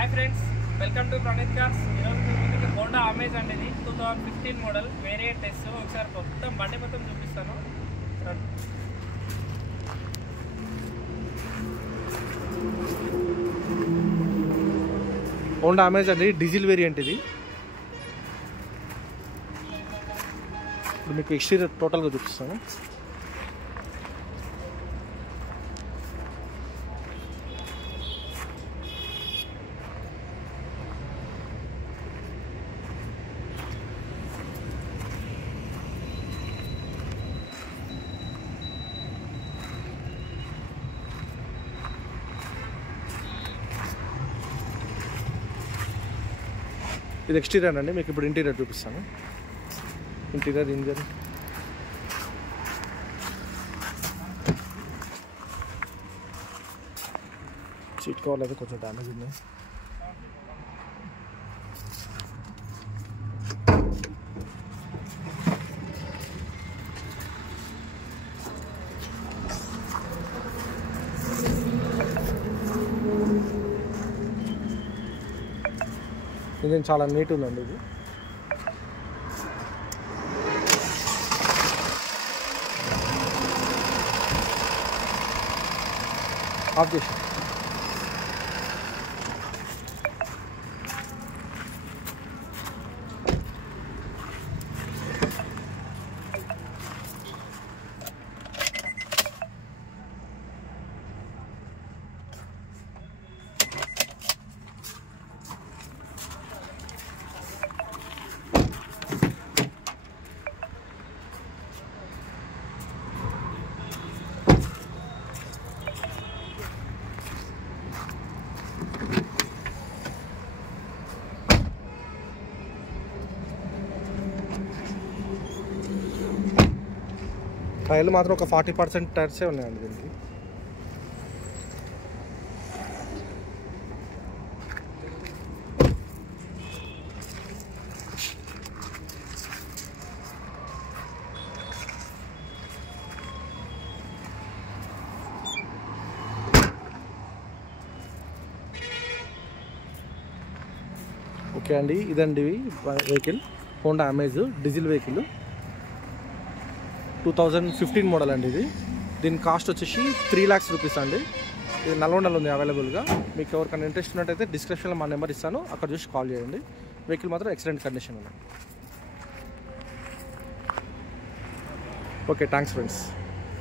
Hi friends, welcome to Praneeth cars. ఈరోజు మీకు Honda amaze అండి. ఇది 2015 మోడల్ వేరియంట్ ఎస్. ఒకసారి మొత్తం బండి మొత్తం చూపిస్తాను. హోండా అమేజ్ అండి, డీజిల్ వేరియంట్ ఇది. ఇప్పుడు మీకు ఎక్స్టీరియర్ టోటల్గా చూపిస్తాను. ఇది ఎక్స్టీరియర్ అండి, మీకు ఇప్పుడు ఇంటీరియర్ చూపిస్తాను. ఇంటీరియర్, ఇంజన్, సీట్ కవర్లు అయితే కొంచెం డ్యామేజ్ ఉంది. ఇంజన్ చాలా నీట్ ఉందండి. ఇది ఆఫ్ చేసి టైర్లు మాత్రం ఒక 40% టైర్సే ఉన్నాయండి దీనికి. ఓకే అండి, ఇదండి vehicle Honda amaze diesel vehicle 2015 model అండి. ఇది దీని కాస్ట్ వచ్చేసి 3 lakhs రూపీస్ అండి. ఇది నల్గొండలో ఉంది అవైలబుల్గా. మీకు ఎవరికైనా ఇంట్రెస్ట్ ఉన్నట్టయితే డిస్క్రిప్షన్లో మా నెంబర్ ఇస్తాను, అక్కడ చూసి కాల్ చేయండి. వెహికల్ మాత్రం ఎక్సలెంట్ కండిషన్ ఉంది. Okay, thanks friends.